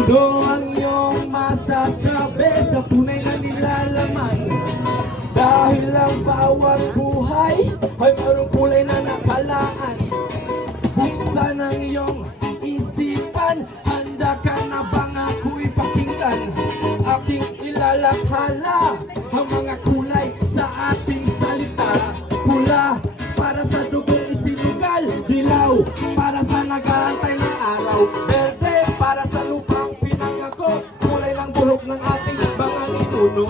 Ano ang iyong masasabi sa tunay na nilalaman? Dahil ang bawat buhay ay mayroong kulay na nakalaan. Buksan ang iyong isipan, handa ka na bang ako'y pakinggan? Aking ilalakhala ang mga kulay sa ating salita. Pula para sa dugong isinugal, dilaw para sa nag-aantay ng araw, berde para sa lupang pinangako, kulay ng buhok ng ating mga ninuno.